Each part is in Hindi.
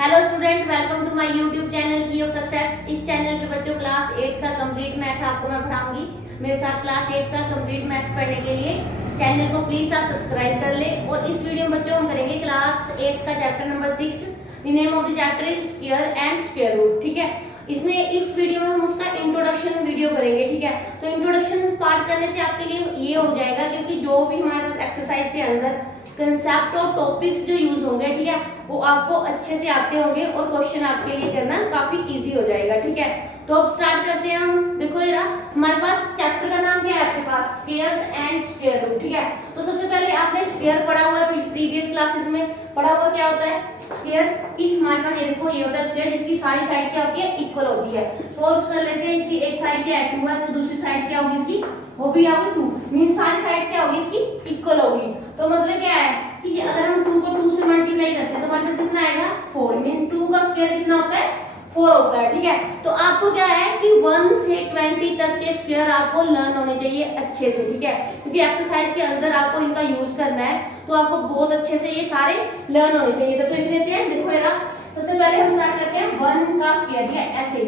Hello student, welcome to my YouTube channel key of success. इस चैनल पे बच्चों क्लास 8 का कंप्लीट मैथ आपको मैं पढ़ाऊंगी। मेरे साथ क्लास 8 का कंप्लीट मैथ पढ़ने के लिए चैनल को प्लीज आप सब्सक्राइब कर ले। और इस वीडियो में बच्चों हम करेंगे क्लास 8 का chapter number 6। The name of the chapter is square and square root. ठीक है, इसमें इस वीडियो में हम उसका इंट्रोडक्शन वीडियो करेंगे। ठीक है, तो इंट्रोडक्शन पार्ट करने से आपके लिए ये हो जाएगा, क्योंकि जो भी हमारे पास एक्सरसाइज के अंदर कंसेप्ट और टॉपिक्स जो यूज होंगे, ठीक है, वो आपको अच्छे से आते होंगे और क्वेश्चन आपके लिए करना काफी इजी हो जाएगा। ठीक है, तो अब स्टार्ट करते हैं हम। देखो जरा, हमारे पास चैप्टर का नाम क्या है आपके पास? Squares and square root. ठीक है, तो सबसे पहले आपने स्क्वायर पढ़ा हुआ है, प्रीवियस क्लासेस में पढ़ा हुआ क्या होता है स्क्वायर की। हमारे पास ये देखो, ये होता है स्क्वायर जिसकी सारी साइड क्या होती है? इक्वल होती है। सपोज कर लेते हैं इसकी एक साइड क्या है 2 है, तो दूसरी साइड क्या होगी इसकी? वो भी होगी 2, मींस सारी साइड क्या होगी इसकी? इक्वल होगी। तो मतलब क्या है कि अगर हम 2 को 2 से मल्टीप्लाई करते हैं तो हमारे पास कितना आएगा? 4, मींस 2 का स्क्वायर कितना होता है? 4 होता है। ठीक है, तो आपको क्या है कि 1 से 20 तक के स्क्वायर आपको लर्न होने चाहिए अच्छे से। ठीक है, क्योंकि एक्सरसाइज के अंदर आपको इनका यूज करना है, तो आपको बहुत अच्छे से ये सारे लर्न होने चाहिए। तो लिख देते हैं, देखो जरा, सबसे पहले हम स्टार्ट करते हैं 1 का स्क्वायर। ठीक है, ऐसे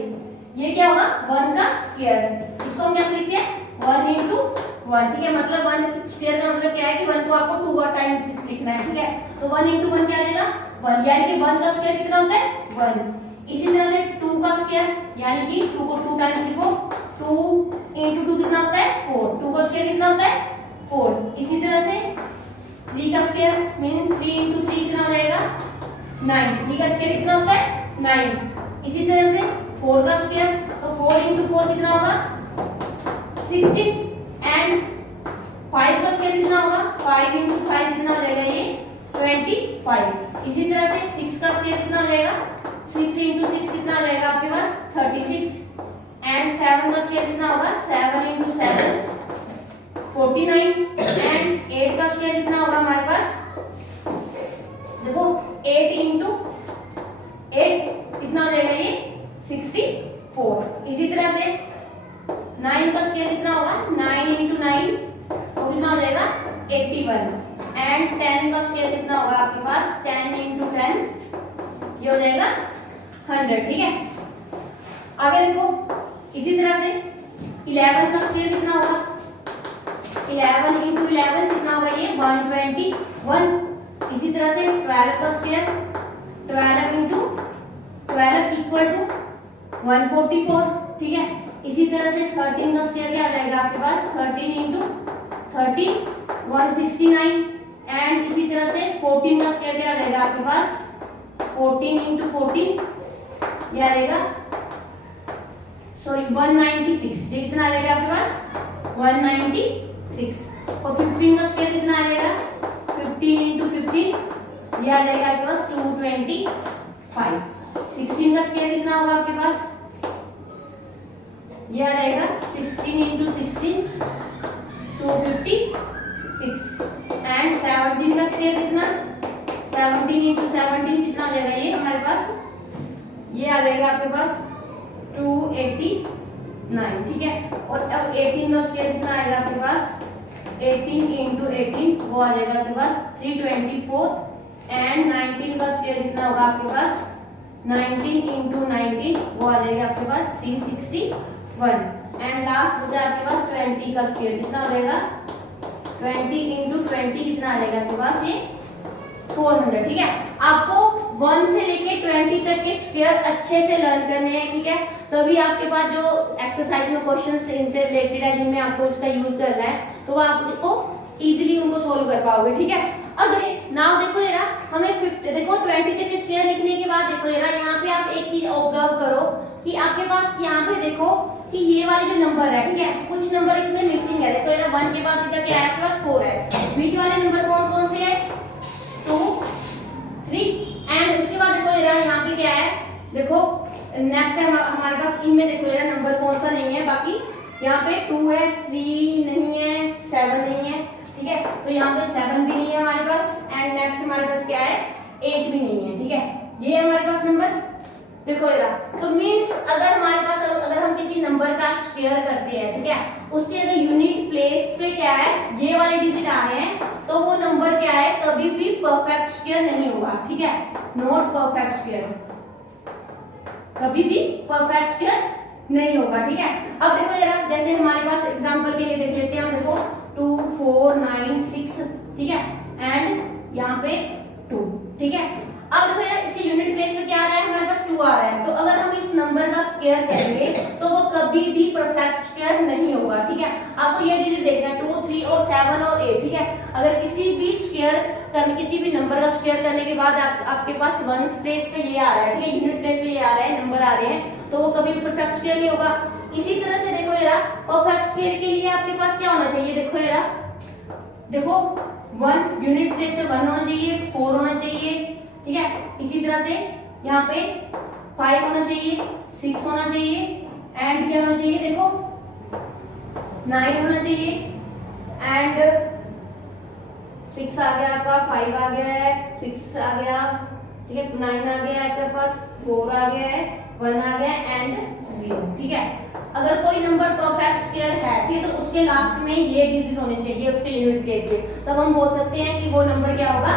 ये क्या होगा? 1 का स्क्वायर। इसको हम क्या लिखते हैं? 1 into 1। ठीक है, मतलब 1 स्क्वायर का मतलब क्या है कि 1 को आपको 2 टाइम लिखना है। ठीक है, तो 1 into 1 क्या आ जाएगा? 1, यानी कि 1 का स्क्वायर कितना होता है? 1। इसी तरह से 2 का स्क्वायर, यानी कि 2 को 2 टाइम्स लिखो, 2 into 2 कितना होता है? 4। 2 का स्क्वायर कितना होता है? 4। इसी तरह से 3 का स्क्वायर मींस 3 into 3 कितना हो जाएगा? 9। 3 का स्क्वायर कितना होता है? 9। इसी तरह से 4 का स्क्वायर, तो 4 into 4 कितना होगा? 16। एंड 5 का स्क्वायर कितना होगा? 5 into 5 कितना हो जाएगा? ये 25। इसी तरह से 6 का स्क्वायर कितना हो जाएगा? 6 into 6 कितना हो जाएगा आपके पास? 36। एंड 7 का स्क्वायर कितना होगा? 7 into 7 49। एंड 8 का स्क्वायर कितना होगा हमारे पास? देखो 8 into 8 कितना हो जाएगा? ये 64। इसी तरह से 9 का स्क्वायर कितना होगा? 9 into 9 तो कितना हो जाएगा? 81। एंड 10 का स्क्वायर कितना होगा आपके पास? 10 into 10 ये हो जाएगा 100। ठीक है, आगे देखो, इसी तरह से 11 का स्क्वायर कितना होगा? 11 into 11 कितना होगा? ये 121। इसी तरह से 12 का स्क्वायर, 12 into 12 इक्वल टू 144। ठीक है, इसी तरह से 13 का स्क्वायर क्या आ जाएगा आपके पास? 13 into 13 169। एंड इसी तरह से 14 का स्क्वायर क्या आ जाएगा आपके पास? 14 into 14 ये आ जाएगा 196। ये कितना आ जाएगा आपके पास? 196। और 15 का स्क्वायर कितना आ जाएगा? 15 into 15 ये आ जाएगा आपके पास 225। 16 का स्क्वायर कितना होगा आपके पास? ये आ जाएगा 16 into 16 256। एंड 17 का स्क्वायर कितना? 17 into 17 कितना हो जाएगा? ये हमारे पास ये आ जाएगा आपके पास 289। ठीक है, और अब 18 का स्क्वायर कितना आएगा आपके पास? 18 into 18 वो आ जाएगा आपके पास 324। एंड 19 का स्क्वायर कितना होगा आपके पास? 19 into 19 वो आ जाएगा आपके पास 361। एंड लास्ट बचा आपके पास 20 का स्क्वायर कितना हो जाएगा? 20 into 20 कितना आ जाएगा आपके पास? ये 400। ठीक है, आपको 1 से लेके 20 तक के स्क्वायर अच्छे से लर्न करने हैं। ठीक है, तभी आपके पास जो एक्सरसाइज में क्वेश्चंस इनसे रिलेटेड है, जिनमें आपको इसका यूज करना है, तो आपको इजीली उनको सोल्व कर पाओगे। ठीक है, अब नाउ देखो जरा, हमें देखो 20 तक के स्क्वायर लिखने के बाद देखो जरा, यहाँ पे आप एक चीज ऑब्जर्व करो कि आपके पास यहाँ पे देखो कि ये वाले जो नंबर है, ठीक है, कुछ नंबर इसमें मिसिंग है। देखो जरा, 1 के पास इधर क्या है? आपके पास 4 है। बीच वाले नंबर कौन कौन से है? 2 3। एंड उसके बाद देखो जरा, यहाँ पे क्या है? देखो नेक्स्ट है हमारे पास, इनमें देखो जरा नंबर कौन सा नहीं है। बाकी यहाँ पे 2 है, 3 नहीं है, 7 नहीं है। ठीक है, तो यहाँ पे 7 भी नहीं है हमारे पास। एंड नेक्स्ट हमारे पास क्या है? 8 भी नहीं है। ठीक है, ये है हमारे पास नंबर। देखो जरा, तो मीन्स अगर हमारे पास अगर हम किसी नंबर का स्क्वायर करते हैं, ठीक है, उसके अगर यूनिट प्लेस पे क्या है? ये वाले डिजिट आ रहे हैं, तो वो नंबर क्या है? कभी भी परफेक्ट स्क्वायर नहीं होगा, ठीक है, नॉट परफेक्ट स्क्वायर, कभी भी परफेक्ट स्क्वायर नहीं होगा, ठीक है। अब देखो जरा, जैसे हमारे पास एग्जांपल के लिए देख लेते हैं हम, देखो 2 4 9 6, ठीक है, एंड यहाँ पे 2, ठीक है। अब देखो यार, इसके यूनिट प्लेस में क्या आ रहा है, हमारे पास 2 आ रहा है, तो अगर हम इस नंबर का स्क्वायर करेंगे तो वो कभी भी परफेक्ट स्क्वायर नहीं होगा, ठीक है। आपको ये डिजिट देखना है 2 3 और 7 और 8, ठीक है। अगर किसी भी किसी भी नंबर का स्क्वायर करने के बाद आपके पास वंस प्लेस पे ये आ रहा है, ठीक है, यूनिट प्लेस पे ये आ रहा है, नंबर आ रहे हैं, तो वो कभी भी परफेक्ट स्क्वायर नहीं होगा। इसी तरह से देखो यार, परफेक्ट स्क्वायर के लिए आपके पास क्या होना चाहिए, देखो यार, देखो 1 यूनिट प्लेस पे 1 होना चाहिए, 4 होना चाहिए, ठीक है। इसी तरह से यहाँ पे 5 होना चाहिए, 6 होना चाहिए, एंड क्या होना चाहिए, देखो 9 होना चाहिए, एंड 6 आ गया आपका, 5 आ गया है, 6 आ गया, ठीक है, 9 आ गया आपके पास, 4 आ गया है, 1 आ गया एंड 0, ठीक है। अगर कोई नंबर परफेक्ट स्क्वायर है, ठीक है, तो उसके लास्ट में ये डिजिट होने चाहिए उसके यूनिट प्लेस पे, तब हम बोल सकते हैं कि वो नंबर क्या होगा,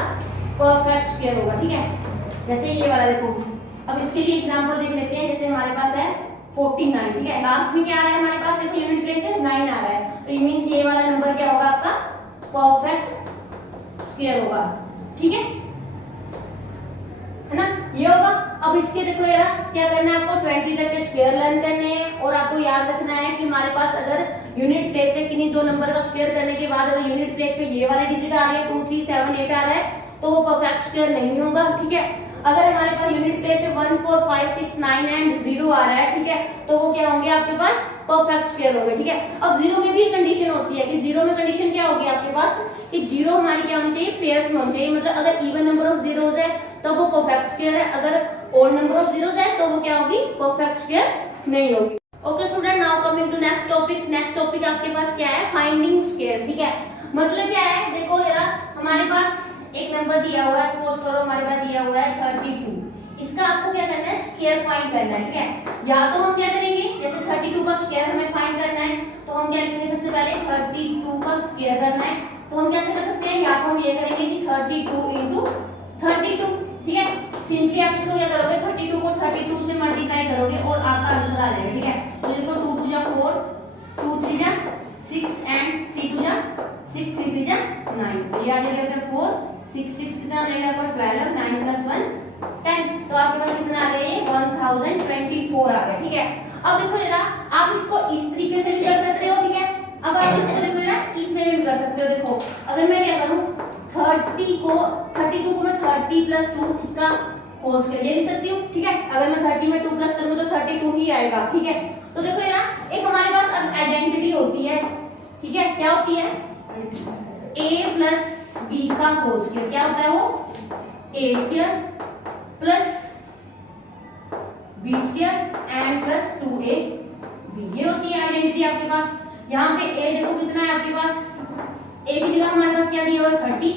परफेक्ट स्क्वायर होगा, ठीक है। जैसे ये वाला देखो, अब इसके लिए एग्जांपल देख लेते हैं। जैसे हमारे पास है 49, ठीक है, लास्ट में क्या आ रहा है हमारे पास, देखो यूनिट प्लेस है 9 आ रहा है, तो ये मींस ये वाला नंबर क्या होगा आपका, परफेक्ट स्क्वायर होगा, ठीक है ना, ये होगा। अब इसके देखो यार, क्या करना है आपको, 20 तक के स्क्वायर लर्न करने हैं, और आपको याद रखना है कि हमारे पास अगर यूनिट प्लेस पे किन्हीं दो नंबर का स्क्वायर करने के बाद अगर यूनिट प्लेस पे ये वाला डिजिट आ रही है 2 3 7 8 आ रहा है, तो वो परफेक्ट स्क्वायर नहीं होगा, ठीक है। अगर हमारे पास यूनिट प्लेस पे 1 4 5 6 9 एंड 0 आ रहा है, ठीक है, तो वो क्या होंगे आपके पास, परफेक्ट स्क्वायर होंगे, ठीक है। अब 0 में भी कंडीशन होती है कि 0 में कंडीशन क्या होगी आपके पास, कि 0 हमारी क्या होनी चाहिए, पेयर्स में होनी चाहिए, मतलब अगर इवन नंबर ऑफ जीरोस है तो वो परफेक्ट स्क्वायर है, अगर ओड नंबर ऑफ जीरोस है तो वो क्या होगी, परफेक्ट स्क्वायर नहीं होगी। Okay student, now coming to next topic. Next topic आपके पास क्या है, फाइंडिंग स्क्वायर, ठीक है। मतलब क्या है, देखो जरा, हमारे पास एक नंबर दिया हुआ है, सपोज करो हमारे पास दिया हुआ है 32, इसका आपको क्या करना है, स्क्वायर फाइंड करना है, ठीक है। या तो हम क्या करेंगे, जैसे 32 का स्क्वायर हमें फाइंड करना है, तो हम क्या लिखेंगे, सबसे पहले 32 का स्क्वायर करना है, तो हम कैसे कर सकते हैं, या तो हम ये करेंगे कि 32 into 32, ठीक है। सिंपली आप इसको क्या करोगे, 32 को 32 से मल्टीप्लाई करोगे और आपका आंसर आ जाएगा, ठीक है। तो देखो 2 2 जा 4, 2 3 जा 6 एंड 3 2 जा 6, 3 3 जा 9, तो ये आ जाएगा 4 6 6 कितना आ जाएगा आपका 12, 9 + 1 10, तो आपके पास कितना आ गया, ये 1024 आ गया, ठीक है। अब देखो जरा, आप इसको इस तरीके से भी कर सकते हो, ठीक है। अब आप इसको देखो जरा, इसमें भी कर सकते हो। देखो अगर मैं क्या करूं, 32 को मैं 30 + 2 इसका होल स्क्वायर ये लिख सकती हूँ, ठीक है। अगर मैं 30 में 2 प्लस करूंगा तो 32 ही आएगा, ठीक है। तो देखो यार, एक हमारे पास अब आइडेंटिटी होती है, ठीक है, क्या होती है, a + b का होल स्क्वायर, क्या होता है वो, a² + b² एंड + 2ab, ये होती है आइडेंटिटी आपके पास। यहाँ पे a देखो कितना है आपके पास, a की जगह हमारे पास क्या दिया हुआ है 30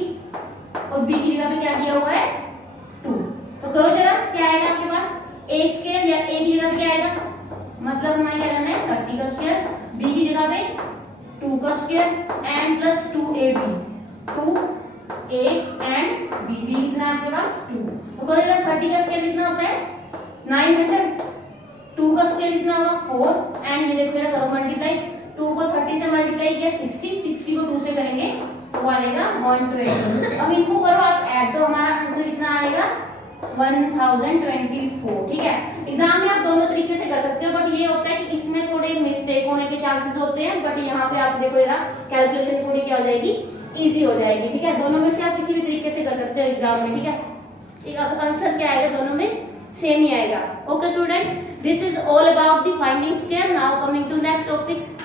और b की जगह पे क्या दिया हुआ है 2, तो करो जरा, क्या आएगा आपके पास, a स्क्वायर या a की जगह पे क्या आएगा, मतलब हमें क्या करना है 30 का स्क्वायर, b की जगह पे 2 का square and + 2ab, 2a and b, b कितना आपके पास 2, तो करो जरा, 30 का स्क्वायर कितना होता है 900, 2 का स्क्वायर कितना होगा 4 एंड ये देखो जरा, करो मल्टीप्लाई, 2 को 30 से मल्टीप्लाई किया 60, 60 को 2 से करेंगे तो आएगा 120। अब इनको करो आप ऐड, तो हमारा आंसर कितना आएगा 1024, ठीक है। एग्जाम में आप दोनों तरीके से कर सकते हो, बट ये होता है कि इसमें थोड़े मिस्टेक होने के चांसेस होते हैं, बट यहाँ पे आप देखो जरा, कैलकुलेशन थोड़ी क्या हो जाएगी, इजी हो जाएगी, ठीक है। दोनों में से आप किसी भी तरीके से कर सकते हो एग्जाम में, ठीक है। एक आंसर क्या आएगा, दोनों में सेम ही आएगा। Okay student, this is all about the finding square. Now coming to next topic.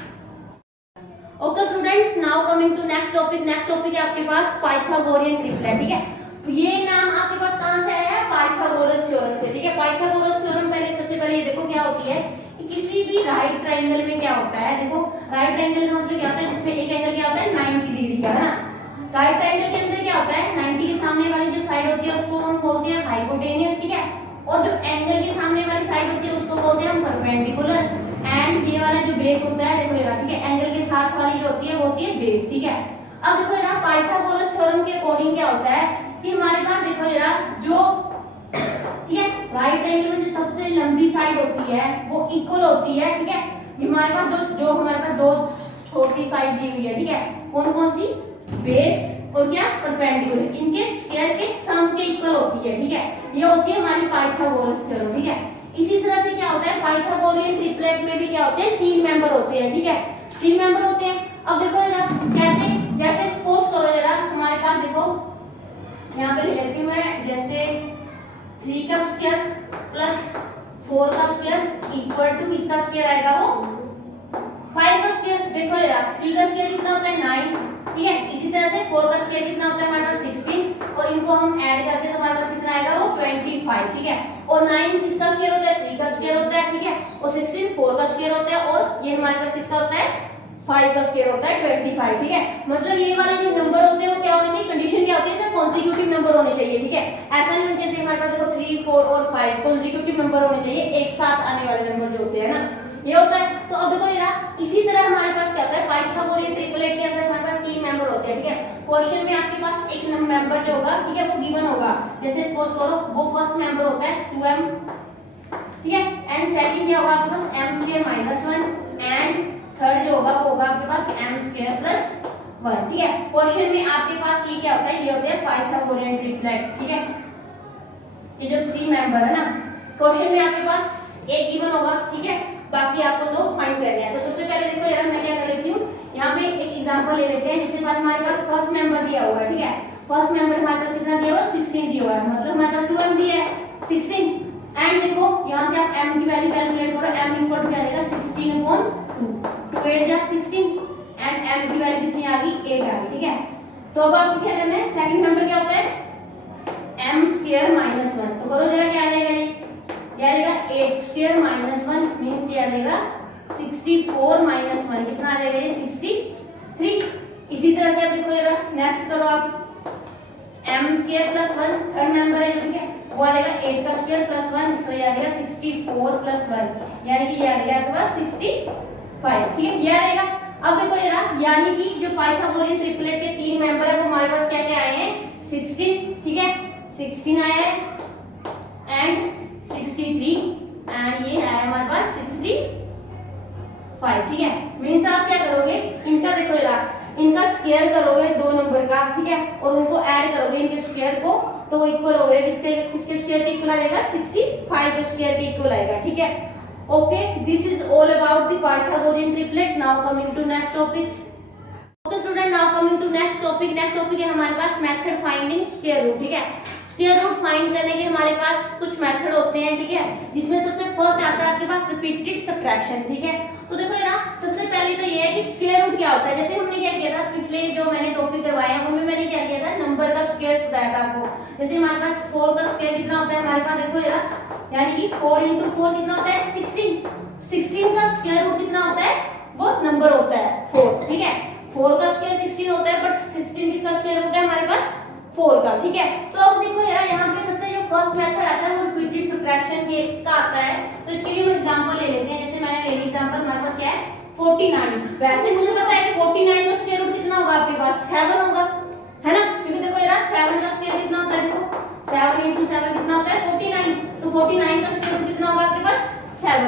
Okay student, now coming to next topic. Next topic है आपके पास पाइथागोरियन ट्रिपलेट, ठीक है। ये नाम आपके पास कहां से आया है, पाइथागोरस थ्योरम से, ठीक है। पाइथागोरस थ्योरम पहले सबसे पहले ये देखो क्या होती है कि किसी भी राइट ट्रायंगल में क्या होता है, देखो राइट ट्रायंगल का मतलब क्या होता है, जिसमें एक एंगल क्या होता है 90 डिग्री का, है ना। राइट ट्रायंगल के अंदर क्या होता है, 90 के सामने वाली जो साइड होती है उसको हम बोलते हैं हाइपोटेनियस, ठीक है। और जो एंगल के सामने वाली साइड होती है उसको बोलते हैं हम परपेंडिकुलर, एंड ये वाला जो बेस होता है, देखो ये, ठीक है, एंगल के साथ वाली जो होती है वो होती है बेस, ठीक है। अब देखो ना, पाइथागोरस थ्योरम के अकॉर्डिंग क्या होता है कि हमारे पास देखो जरा जो ठीक है राइट एंगल में जो सबसे लंबी साइड होती है वो इक्वल होती है, ठीक है। हमारे पास जो हमारे पास दो छोटी साइड दी हुई है, ठीक है, कौन कौन सी, बेस और क्या, परपेंडिकुलर, इनके स्क्वायर के सम के इक्वल होती है, ठीक है। ये होती है हमारी पाइथागोरस थ्योरम, ठीक है। इसी तरह से क्या होता है पाइथागोरियन ट्रिपलेट में भी क्या होते हैं, 3 मेंबर होते हैं, ठीक है, 3 मेंबर होते हैं। अब देखो जरा कैसे, जैसे सपोज करो जरा हमारे पास देखो यहाँ पे ले लेती हूँ मैं, जैसे 3 का स्क्वायर प्लस 4 का स्क्वायर इक्वल टू किसका स्क्वायर आएगा, वो 5 का स्क्वायर। देखो जरा 3 का स्क्वायर कितना होता है 9, ठीक है। इसी तरह से 4 का स्क्वायर कितना होता है हमारे पास 16 और इनको हम ऐड करते हैं तो हमारे पास कितना आएगा, वो 25, ठीक है। और 9 किसका स्क्वायर होता है, 3 का स्क्वायर होता है, ठीक है। और 16 4 का स्क्वायर होता है और ये हमारे पास किसका होता है, 5 का स्क्वायर होता है 25, ठीक है। मतलब ये वाले जो नंबर होते हैं वो क्या होने चाहिए, कंडीशन क्या होती है, इसमें कॉन्जिक्यूटिव नंबर होने चाहिए, ठीक है। ऐसा नहीं जैसे हमारे पास देखो 3 4 और 5 कॉन्जिक्यूटिव नंबर होने चाहिए, एक साथ आने वाले नंबर जो होते हैं ना, ये होता है। तो अब देखो यार इसी तरह हमारे पास क्या होता है पाइथागोरियन ट्रिपलेट के अंदर हमारे पास 3 मेंबर होते हैं, ठीक है। क्वेश्चन में आपके पास एक मेंबर जो होगा, ठीक है, वो गिवन होगा। जैसे सपोज करो वो फर्स्ट मेंबर होता है 2m, ठीक है, एंड सेकंड क्या होगा आपके पास m² - 1 एंड थर्ड जो होगा वो होगा आपके पास m² + 1, ठीक है। क्वेश्चन में आपके पास ये क्या होता है, ये होते हैं पाइथागोरियन ट्रिपलेट, ठीक है। ये जो 3 मेंबर है ना, क्वेश्चन में आपके पास एक गिवन होगा, ठीक है, बाकी आपको 2 फाइंड करने हैं। तो सबसे पहले देखो यार मैं क्या कर लेती हूँ, यहाँ पे एक एग्जांपल ले लेते हैं। जिसके बाद हमारे पास फर्स्ट मेंबर दिया हुआ है, ठीक है। फर्स्ट मेंबर हमारे पास कितना दिया हुआ है, 16 दिया हुआ है, मतलब हमारे पास 2m दिया है 16। एंड देखो यहाँ से आप m की वैल्यू कैलकुलेट करो, m इक्वल टू क्या आएगा 16/2, 2 8 जा 16 एंड m की वैल्यू कितनी आ गई, 8 आ गई, ठीक है। तो अब आपको क्या करना है, सेकंड मेंबर क्या होता है m² - 1, तो करो जरा क्या आ जाएगा, ये आ जाएगा 8² - 1 मींस ये आ जाएगा 64 - 1 कितना आ जाएगा, ये 63। इसी तरह से आप देखो जरा नेक्स्ट करो आप m² + 1 थर्ड मेंबर है, ठीक है, वो आ जाएगा 8 का स्क्वायर + 1 तो ये आ जाएगा 64 + 1 यानी कि ये आ जाएगा आपके पास 65, ठीक है, ये आ जाएगा। अब देखो जरा यानी कि जो पाइथागोरियन ट्रिपलेट के 3 मेंबर है वो हमारे पास क्या क्या आए हैं, 16, ठीक है, 16 आया है एंड 63 एंड ये है हमारे पास 65, ठीक है। मींस आप क्या करोगे, इनका देखो जरा इनका स्क्वायर करोगे 2 नंबर का, ठीक है, और उनको ऐड करोगे इनके स्क्वायर को तो वो इक्वल हो गया, किसके स्क्वायर के इक्वल आ जाएगा, 65 के स्क्वायर के इक्वल आएगा, ठीक है। Okay, this is all about the Pythagorean triplet. Now coming to next topic. Okay student, now coming to next topic. Next topic है हमारे पास मेथड फाइंडिंग स्क्वायर रूट, ठीक है। स्क्वायर रूट फाइंड करने के हमारे पास कुछ मेथड होते हैं, ठीक है, जिसमें सबसे फर्स्ट आता है आपके पास रिपीटेड सबट्रैक्शन, ठीक है। तो देखो यार सबसे पहले तो ये है कि स्क्वायर रूट क्या होता है। जैसे हमने क्या किया था पिछले जो मैंने टॉपिक करवाए हैं उनमें मैंने क्या किया था, नंबर का स्क्वायर बताया था आपको। जैसे हमारे पास 4 का स्क्वायर कितना होता है हमारे पास, देखो यार यानी कि 4 × 4 कितना होता है 16। 16 का स्क्वायर रूट कितना होता है, वो नंबर होता है 4, ठीक है। 4 का स्क्वायर 16 होता है बट 16 किसका स्क्वायर रूट है हमारे पास 4 का, ठीक है। तो अब देखो यार यहाँ पे सबसे जो फर्स्ट मेथड आता है वो रिपीटेड सबट्रैक्शन के का आता है। तो इसके लिए हम एग्जांपल ले लेते हैं। जैसे मैंने ले ली एग्जांपल, हमारे पास क्या है 49। वैसे मुझे पता है कि 49 का स्क्वायर रूट कितना होगा आपके पास 7 होगा, है ना, क्योंकि देखो यार 7 का स्क्वायर कितना होता है, देखो 7 × 7 कितना होता है 49, तो 49 का स्क्वायर रूट कितना होगा आपके पास 7।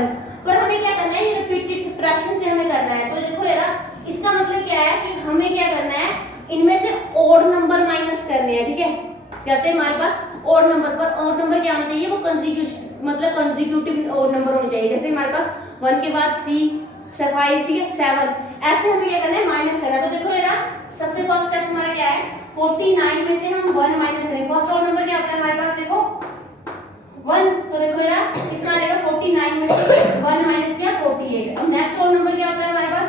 पर हमें क्या करना है, ये रिपीटेड सबट्रैक्शन से हमें करना है। तो देखो यार इसका मतलब क्या है कि हमें क्या करना है, इनमें से ऑड नंबर माइनस करने हैं, ठीक है। जैसे हमारे पास ऑड नंबर, पर ऑड नंबर क्या होना चाहिए, वो कंसेक्यूटिव ऑड नंबर होने चाहिए। जैसे हमारे पास 1 के बाद 3 5, ठीक है, 7, ऐसे हमें क्या करना है माइनस करना है। तो देखो यार सबसे फर्स्ट स्टेप हमारा क्या है, 49 में से हम 1 माइनस करेंगे। फर्स्ट ऑड नंबर क्या होता है हमारे पास, देखो 1, तो देखो यार कितना आ जाएगा 49 में से 1 माइनस किया 48। अब नेक्स्ट ऑड नंबर क्या होता है हमारे पास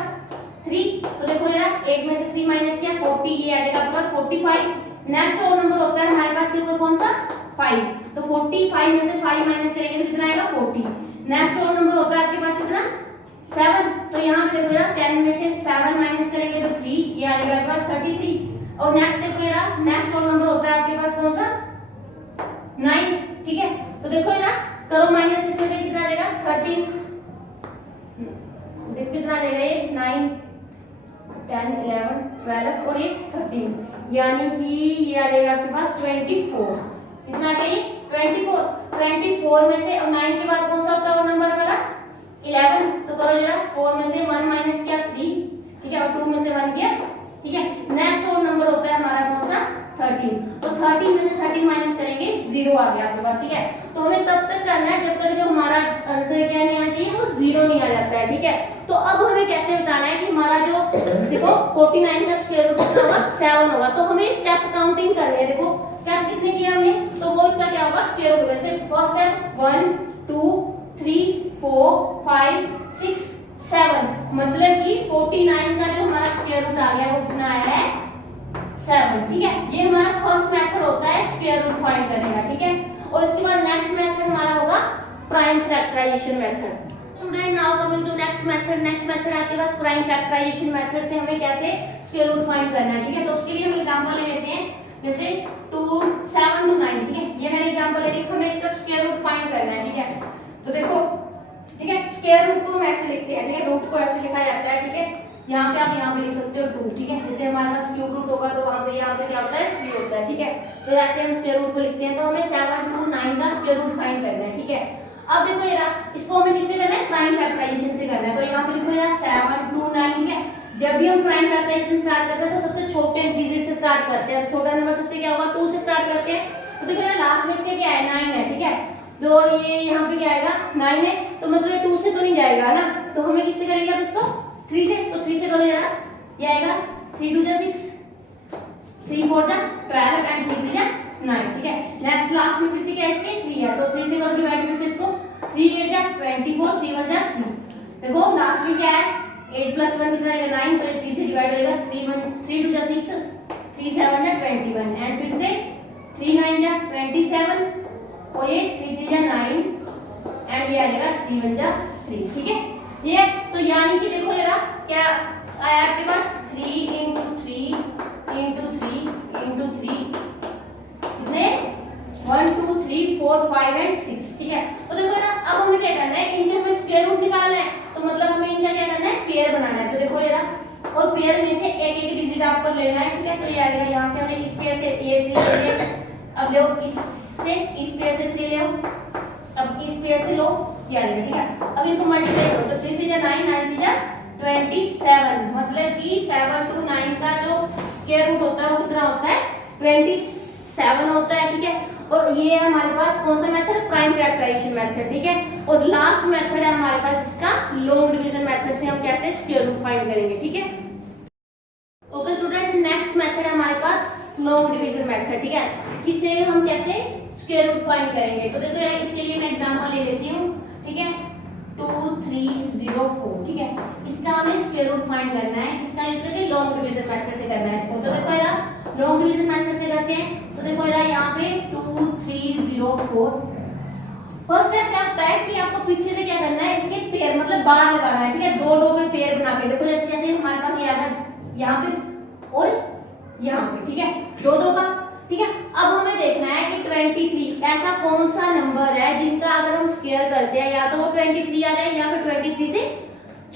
3, तो देखो यार 8 में से 3 माइनस किया 40, ये आ जाएगा आपका 45। नेक्स्ट ऑड नंबर होता है हमारे पास देखो कौन सा 5, तो 45 में से 5 माइनस करेंगे तो कितना आएगा 40। नेक्स्ट ऑड नंबर होता है आपके पास कितना 7, तो यहाँ पे देखो यार 10 में से 7 माइनस करेंगे तो 3, ये आ जाएगा आपके पास 33। और नेक्स्ट देखो यार नेक्स्ट ऑड नंबर होता है आपके पास कौन सा 9, ठीक है। तो देखो यार करो माइनस इसमें कितना आ जाएगा 13, देखो कितना आ जाएगा ये 9 10 11 12 और ये 13। यानी कि ये आ जाएगा आपके पास 24। कितना आ गया ये 24 में से अब 9 के बाद कौन सा होता है वो नंबर हमारा 11। तो करो जरा 4 में से 1 माइनस किया 3, ठीक है, और 2 में से 1 गया, ठीक है। नेक्स्ट और नंबर होता है हमारा कौन सा 13। तो 13 में से 13 माइनस करेंगे 0 आ गया आपके पास, ठीक है। तो हमें तब तक करना है जब तक जो हमारा आंसर क्या नहीं आना चाहिए वो 0 नहीं आ जाता है, ठीक है। तो अब हमें कैसे बताना है कि हमारा जो देखो 49 का स्क्वायर रूट कितना होगा 7 होगा। तो हमें स्टेप काउंटिंग करनी है। देखो स्टेप कितने किए हमने, तो वो इसका क्या होगा स्क्वायर रूट। जैसे फर्स्ट स्टेप 1 2 3 4 5 6 7, मतलब कि 49 का जो हमारा स्क्वायर रूट आ गया वो कितना आया है 7, ठीक है। ये हमारा फर्स्ट मेथड होता है स्क्वायर रूट फाइंड करने का, ठीक है। और इसके बाद नेक्स्ट मेथड हमारा होगा prime factorisation method. Student now coming to next method आपके पास प्राइम फैक्टराइजेशन मेथड से हमें कैसे स्क्वायर रूट फाइंड करना है, ठीक है। तो उसके लिए हम एग्जांपल ले लेते हैं, जैसे 7 to 9, ठीक है। ये मैंने एग्जांपल ले लिया, हमें इसका स्क्वायर रूट फाइंड करना है, ठीक है। तो देखो, ठीक है, स्क्वायर रूट को हम ऐसे लिखते हैं, ठीक है, रूट को ऐसे लिखा जाता है, ठीक है। यहाँ पे आप यहाँ पे लिख सकते हो 2, ठीक है। जैसे हमारे पास क्यूब रूट होगा तो वहाँ पे यहाँ पे क्या होता है 3 होता है, ठीक है। तो ऐसे हम स्क्वायर रूट को लिखते हैं। तो हमें 7 to 9 का स्क्वायर रूट फाइंड करना है, ठीक है। अब देखो यार, इसको हमें किससे करना है प्राइम फैक्टराइजेशन से करना है। तो यहाँ पे लिखो यार 7 to 9, ठीक है। जब भी हम प्राइम फैक्टराइजेशन स्टार्ट करते हैं तो सबसे छोटे डिजिट से स्टार्ट करते हैं। छोटा नंबर सबसे क्या होगा 2 से स्टार्ट करते हैं। तो देखो यार लास्ट में इसका क्या है 9 है, ठीक है। तो ये यहाँ पे क्या आएगा 9 है, तो मतलब 2 से तो नहीं जाएगा ना, तो हमें किससे करेंगे अब इसको 3 से। तो 3 से करो यार, ये आएगा 3 2 जा 6, 3 4 जा 12 एंड 3 3 जा 9, ठीक है। नेक्स्ट लास्ट में फिर से क्या है इसके 3 है, तो 3 से करो डिवाइड फिर से इसको, 3 8 जा 24, 3 1 जा 3। देखो लास्ट में क्या है 8 + 1 कितना आएगा 9, तो ये 3 से डिवाइड हो जाएगा, 3 2 जा 6, 3 7 जा 21 एंड फिर से 3 9 जा 27 और ये 3 3 जा 9 एंड ये आ जाएगा 3 1 जा 3, ठीक है। ये तो यानी कि देखो जरा क्या आया आपके पास 3 × 3 × 3 × 3 कितने 1 2 3 4 5 एंड 6, ठीक है। तो देखो ना अब हमें क्या करना है, इनके हमें स्क्वायर रूट निकालना है। तो मतलब हमें इनका क्या करना है पेयर बनाना है। तो देखो जरा, और पेयर में से एक एक डिजिट आपको लेना है, ठीक है। तो ये आ गया यहाँ से हमने इस पेयर से ये 3 ले लिया, अब लो इससे इस पेयर से 3 ले लो, अब इस पेयर से लो ये आ जाएगा, ठीक है। अब इनको मल्टीप्लाई करो, तो 3 3 जा 9, 9 3 जा 27, मतलब कि 7 to 9 का जो स्क्वायर रूट होता है वो कितना होता है 27 होता है, ठीक है। और ये है हमारे पास कौन सा मेथड प्राइम फैक्टराइजेशन मेथड, ठीक है। और लास्ट मेथड है हमारे पास इसका लॉन्ग डिवीजन मेथड से हम कैसे स्क्वायर रूट फाइंड करेंगे, ठीक है। ओके स्टूडेंट, नेक्स्ट मेथड है हमारे पास लॉन्ग डिवीजन मेथड, ठीक है। इससे हम कैसे स्क्वायर रूट फाइंड करेंगे। तो देखो यार इसके लिए मैं एग्जांपल ले लेती हूँ, ठीक है। 2 3 0 4, ठीक है। इसका हमें स्क्वायर रूट फाइंड करना है, इसका यूज करके लॉन्ग डिवीजन मेथड से करना है इसको। तो देखो यार लॉन्ग डिवीजन मेथड से करते हैं। तो देखो यार यहाँ पे 2 3 0 4, फर्स्ट स्टेप क्या होता है कि आपको पीछे से क्या करना है इनके पेयर मतलब बार लगाना है, ठीक है। दो के पेयर बना के देखो, जैसे जैसे हमारे पास ये आएगा यहाँ पे और यहाँ पे, ठीक है, दो का, ठीक है। अब हमें देखना है कि 23 ऐसा कौन सा नंबर है जिनका अगर हम स्क्वायर करते हैं या तो वो 23 आ जाए या फिर 23 से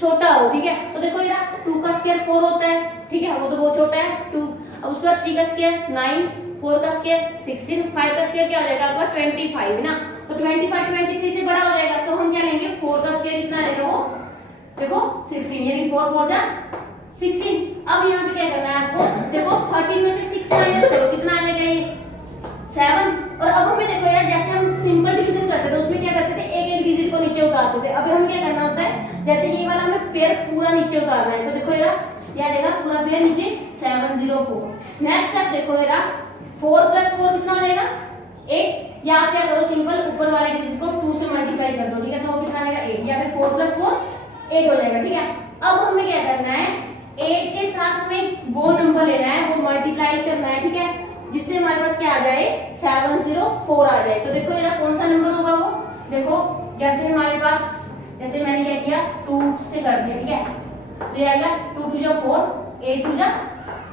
छोटा हो, ठीक है। तो देखो यार 2 का स्क्वायर 4 होता है, ठीक है, वो तो बहुत छोटा है 2। अब उसके बाद 3 का स्क्वायर 9, 4 का स्क्वायर 16, 5 का स्क्वायर क्या हो जाएगा आपका 25 ना। तो 25 23 से बड़ा हो जाएगा, तो हम क्या लेंगे 4 का स्क्वायर कितना लेगा वो देखो 16, यानी 4 4 जा 16। अब यहाँ पे क्या करना है आपको, देखो 13 में से 6 माइनस करो, कितना आ जाएगा ये 7। और अब हमें देखो यार जैसे हम सिंपल डिवीजन करते थे उसमें क्या करते थे एक एक डिजिट को नीचे उतारते थे। अब हमें क्या करना होता है, जैसे ये वाला हमें पेयर पूरा नीचे उतारना है। तो देखो यार क्या आएगा पूरा पेयर नीचे 704। नेक्स्ट स्टेप देखो यार 4 + 4 कितना हो जाएगा 8, या आप क्या करो सिंपल ऊपर वाले डिजिट को 2 से मल्टीप्लाई कर दो, ठीक है। तो कितना आ जाएगा 8, या फिर 4 + 4 8 हो जाएगा, ठीक है। अब हमें क्या करना है 8 के साथ हमें वो नंबर लेना है, वो मल्टीप्लाई करना है, ठीक है, जिससे हमारे पास क्या आ जाए 704 आ जाए। तो देखो यार कौन सा नंबर होगा वो, देखो जैसे हमारे पास जैसे मैंने क्या किया 2 से कर दिया, ठीक है। तो ये आएगा 2 2 जा 4, 8 2 जा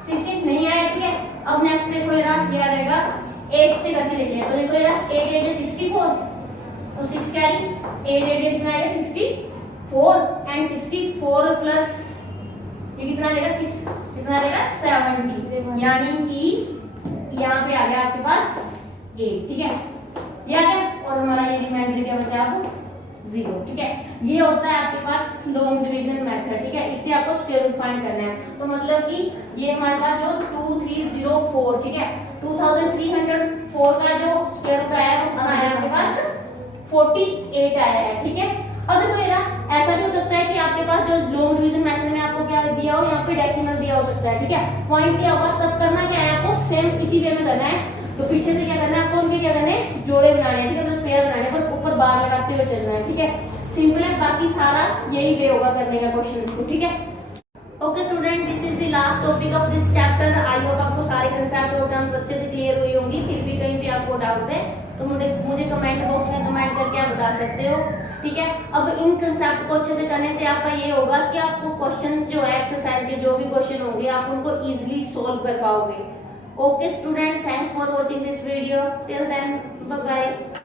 16 नहीं आया, ठीक है। अब नेक्स्ट देखो यार ये आ जाएगा 8 से करके देखिए। तो देखो यार 8 8 जा 64, तो 6 कैरी 8 8 कितना आएगा 64 एंड 64 प्लस ये कितना आएगा 6 कितना रहेगा 70, यानी कि यहाँ पे आ गया आपके पास 8, ठीक है, ये आ गया, और हमारा ये रिमाइंडर क्या बचा आपको 0, ठीक है। ये होता है आपके पास लॉन्ग डिवीजन मेथड, ठीक है, इससे आपको स्क्वायर रूट फाइंड करना है। तो मतलब कि ये हमारे पास जो 2304, ठीक है, 2304 का जो स्क्वायर रूट आया है वो कितना आया आपके पास 48 आया है, ठीक है। अब देखो ये ऐसा भी हो सकता है कि आपके पास जो लॉन्ग डिवीजन मेथड में आपको क्या दिया हो, यहाँ पे डेसिमल दिया हो सकता है, ठीक है, पॉइंट दिया होगा, तब करना क्या है आपको सेम इसी वे में करना है। तो पीछे से क्या करना है आपको, उनके क्या करना है, जोड़े बनाने हैं, ठीक है, मतलब पेयर बनाने हैं, पर ऊपर बार लगाते हुए चलना है, ठीक है, सिंपल है, बाकी सारा यही वे होगा करने का क्वेश्चन को, ठीक है। Okay student, this is the last topic of this chapter. I hope आपको सारे कंसेप्ट और टर्म्स अच्छे से क्लियर हुई होंगी। फिर भी कहीं भी आपको डाउट है तो मुझे कमेंट बॉक्स में कमेंट करके आप बता सकते हो, ठीक है। अब इन कंसेप्ट को अच्छे से करने से आपका ये होगा कि आपको क्वेश्चन जो है एक्सरसाइज के जो भी क्वेश्चन होंगे आप उनको इजीली सॉल्व कर पाओगे। Okay student, thanks for watching this video, till then bye bye.